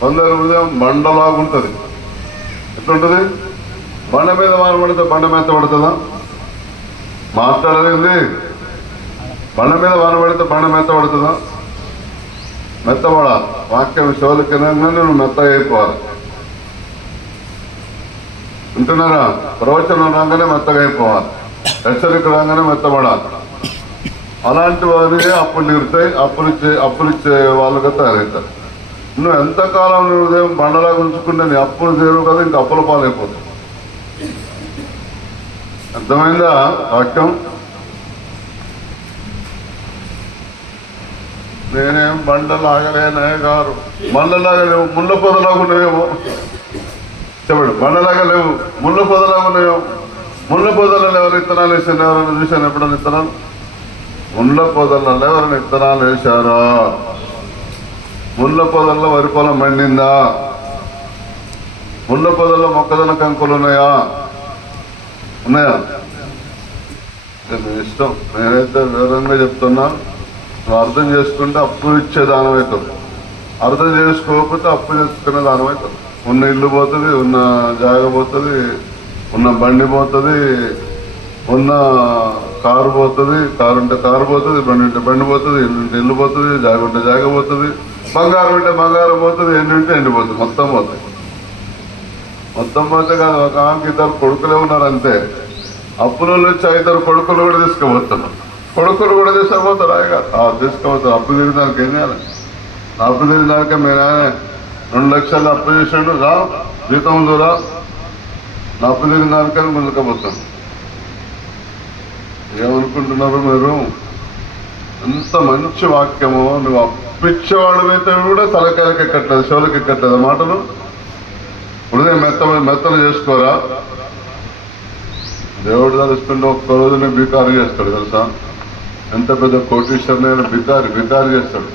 కొందరి హృదయం బండలాగుంటుంది. ఎట్లుంటుంది? బండ మీద వాన పడితే బండ మెత్త పడుతుందా? మాట్లాడలేదు. బండ మీద వాన పడితే బండ మెత్త పడుతుందా? మెత్తపడాలి. వాక్యం శోలికినంగానే నువ్వు మెత్తగా అయిపోవాలి. వింటున్నారా? ప్రవచనం రాగానే మెత్తగా అయిపోవాలి. హెచ్చరిక రాగానే మెత్తపడాలి. అలాంటి వారిని అప్పులు తీరుతాయి. అప్పులు ఇచ్చే వాళ్ళుగా తయారవుతారు. నువ్వు ఎంతకాలం నీ హృదయం బండలాగా ఉంచుకుంటే నీ అప్పులు తీరు కదా, ఇంకా అప్పుల పాలైపోతావు. అర్థమైందా వాక్యం? నేనేం బండలాగలేనే గారు. బండలాగా లేవు, ముళ్ళ పొదలాగా ఉన్నాయేమో. చెప్పండి, బండలాగా లేవు, ముళ్ళ పొదలాగా ఉన్నాయేమో. ముళ్ళ పొదలలో ఎవరు విత్తనాలు వేసారు? ఎవరైనా చూశాను ఎప్పుడైనా విత్తనాలు? ముళ్ళ పొదలలో ఎవరైనా విత్తనాలు వేశారా? ముళ్ళ పొదల్లో వరి పొలం మండిందా? ముళ్ళ పొదల్లో మొక్కజొన్న కంకులు ఉన్నాయా? మీ ఇష్టం. నేనైతే వివరంగా చెప్తున్నా. నువ్వు అర్థం చేసుకుంటే అప్పు ఇచ్చే దానం అవుతుంది. అర్థం చేసుకోకపోతే అప్పు చేసుకునే దానం అవుతుంది. ఉన్న ఇల్లు పోతుంది, ఉన్న జాగ పోతుంది, ఉన్న బండి పోతుంది, ఉన్న కారు పోతుంది, కారు ఉంటే కారు పోతుంది, బండి ఉంటే బండి పోతుంది, ఇల్లు ఉంటే ఇల్లు పోతుంది, జాగ ఉంటే జాగ పోతుంది, బంగారం ఉంటే బంగారం పోతుంది, ఎండి ఉంటే ఎండిపోతుంది. మొత్తం పోతుంది. మొత్తం పోతే కాదు, ఒక ఆమెకి 2 కొడుకులే ఉన్నారు అంతే. అప్పుల నుంచి 5 కొడుకులు కూడా తీసుకుపోతున్నారు. కొడుకులు కూడా తీసుకుపోతారు. తీసుకుపోతారు. అప్పు తీరినానికి ఏం చేయాలి? అప్పు తీరినాక మీరు ఆయన 2 లక్షలు అప్పు చేసాడు, రా జీతం దూరా, నా అప్పు తీరినాకని ముందుకపోతాను. ఏమనుకుంటున్నారు మీరు? ఎంత మంచి వాక్యమో. నువ్వు అప్పిచ్చేవాళ్ళమైతే కూడా తలకాయలకి ఎక్కట్లేదు, చెవులకి ఎక్కట్లేదు మాటలు. హృదయం మెత్తలు చేసుకోరా? దేవుడు తలుస్తుంటే ఒక్కరోజునే బికారు చేస్తాడు తెలుసా? ఎంత పెద్ద కోటీశ్వరుని బికారు చేస్తాడు.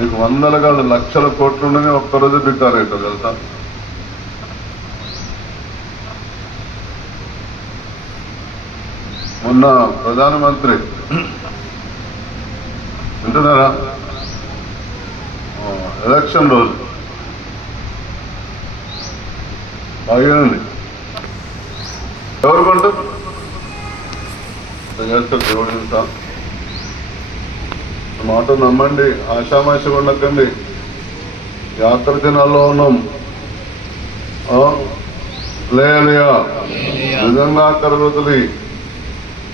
నీకు 100ల కాదు 1,00,000 కోట్లు ఉండని ఒక్కరోజు బికారు అవుతాడు తెలుసా? మొన్న ప్రధానమంత్రి వింటున్నారా? ఎలక్షన్ రోజు బాగానండి. ఎవరు కొంటారు? చేస్తారు దేవుడు. ఇంత మాట నమ్మండి, ఆషామాషి ఉండకండి. యాత్ర దినాల్లో ఉన్నాం. లేయా నిజంగా కరుగుతుంది.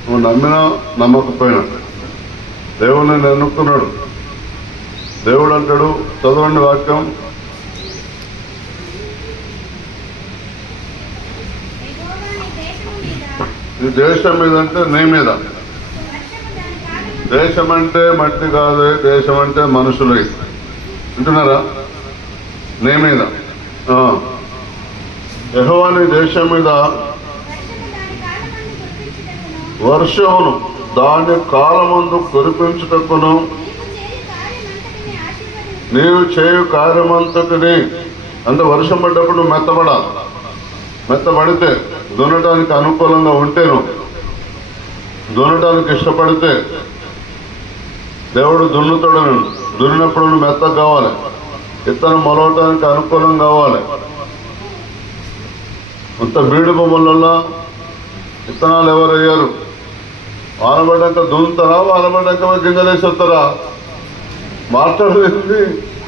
నువ్వు నమ్మినా నమ్మకపోయినా దేవుడిని ఎన్నుకున్నాడు. దేవుడు అంటాడు, చదవండి వాక్యం. ఈ దేశం మీద అంటే నీ మీద. దేశం అంటే మట్టి కాదు, దేశం అంటే మనుషులే. వింటున్నారా? నీ మీద యెహోవా నీ దేశం మీద వర్షమును దాని కాలమందు కురిపించుటకును నీవు చేయు కార్యమంతటిని. అంటే వర్షం పడ్డప్పుడు నువ్వు మెత్తబడాలి. మెత్తబడితే దున్నటానికి అనుకూలంగా ఉంటేను, దున్నటానికి ఇష్టపడితే దేవుడు దున్నుతాడు. దున్నినప్పుడు నువ్వు మెత్తగా కావాలి. విత్తనం మొలవటానికి అనుకూలం కావాలి. అంత బీడు భూములలో విత్తనాలు ఎవరు వేయరు. వానబడ్డాక దున్నుతారా? వానబడ్డాక గింజలు వేసి వస్తారా? మాట్లాడేది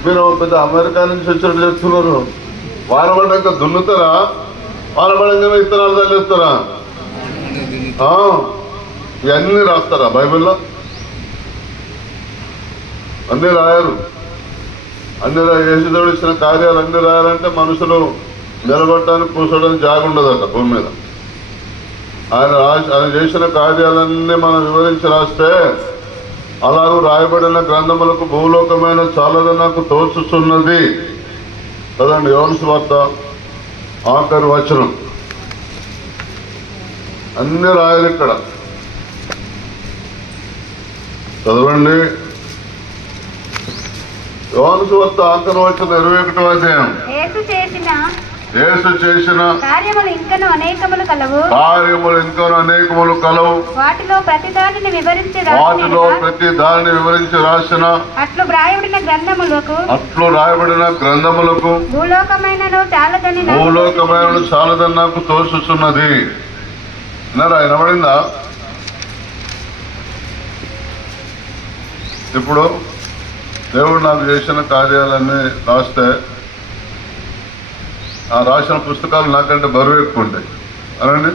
మీరు పెద్ద అమెరికా నుంచి వచ్చినట్టు చేస్తున్నారు. వానబడ్డాక దున్నుతారా? వానబడంగా విత్తనాలు తల్లిస్తారా? ఇవన్నీ రాస్తారా బైబిల్లో? అన్నీ రాయరు. అన్ని యేసుదేవుడు ఇచ్చిన కార్యాలు అన్ని రాయాలంటే మనుషులు నిలబడటానికి కూర్చోడానికి జాగ ఉండదట భూమి మీద. ఆయన చేసిన కార్యాలన్నీ మనం వివరించి రాస్తే, అలాగూ రాయబడిన గ్రంథములకు భూలోకమైన చాలని నాకు తోచుచున్నది కదండి. యోహాను సువార్త ఆఖరి వచనం. అన్ని రాయాలి ఇక్కడ. చదవండి. యోహాను సువార్త ఆఖరి వచనం 21వ అధ్యాయం. యేసు చేసిన కార్యములు ఇంకను అనేకములు కలవు. వాటిలో ప్రతి దానిని వివరించి రాసిన అట్లు వ్రాయబడిన గ్రంథములకు భూలోకమైనను చాలదని నాకు తోచుచున్నది. వినబడిందా? ఇప్పుడు దేవుడు నాకు చేసిన కార్యాలన్నీ రాస్తే ఆ రాసిన పుస్తకాలు నాకంటే బరువు ఎక్కువ ఉంటాయి అనండి.